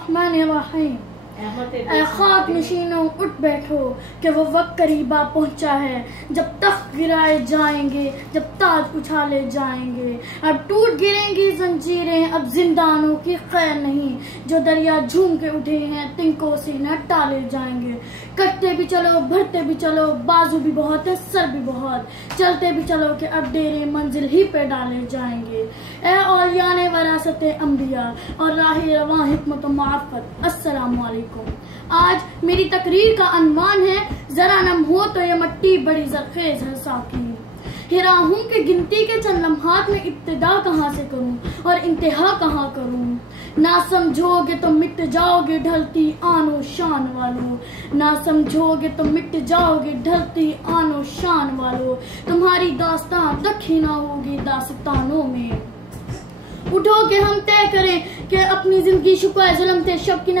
बिस्मिल्लाहिर्रहमानिर्रहीम। ऐ खाक नशीनों उठ बैठो कि वो वक्त करीबा पहुंचा है जब तख्त गिराए जाएंगे, जब ताज उछाले जाएंगे। अब टूट गिरेंगी जंजीरें, अब जिंदानों की खैर नहीं। जो दरिया झूम के उठे हैं तिनकों से न टाले जाएंगे। कटते भी चलो भरते भी चलो, बाजू भी बहुत है सर भी बहुत। चलते भी चलो कि अब डेरे मंजिल ही पे डाले जाएंगे। ऐ औलियाने वरासते अंबिया और राहे रवां हिकमत मार्फत, अस्सलामु अलैकुम। आज मेरी तकरीर का अनवान है, जरा नम हो तो ये मट्टी बड़ी जरखेज है साकी। हिरा हूँ कि गिनती के चंद लम्हात में इब्तिदा कहाँ से करूँ और इंतहा कहाँ करूँ। ना समझोगे तो मिट जाओगे ढलती आनो शान वालों, ना समझोगे तो मिट जाओगे ढलती आनो शान वालों। तुम्हारी दास्तान दखी ना होगी दास्तानों में। उठो के हम तय करें कि अपनी जिंदगी शुक्र जुल्म थे शब की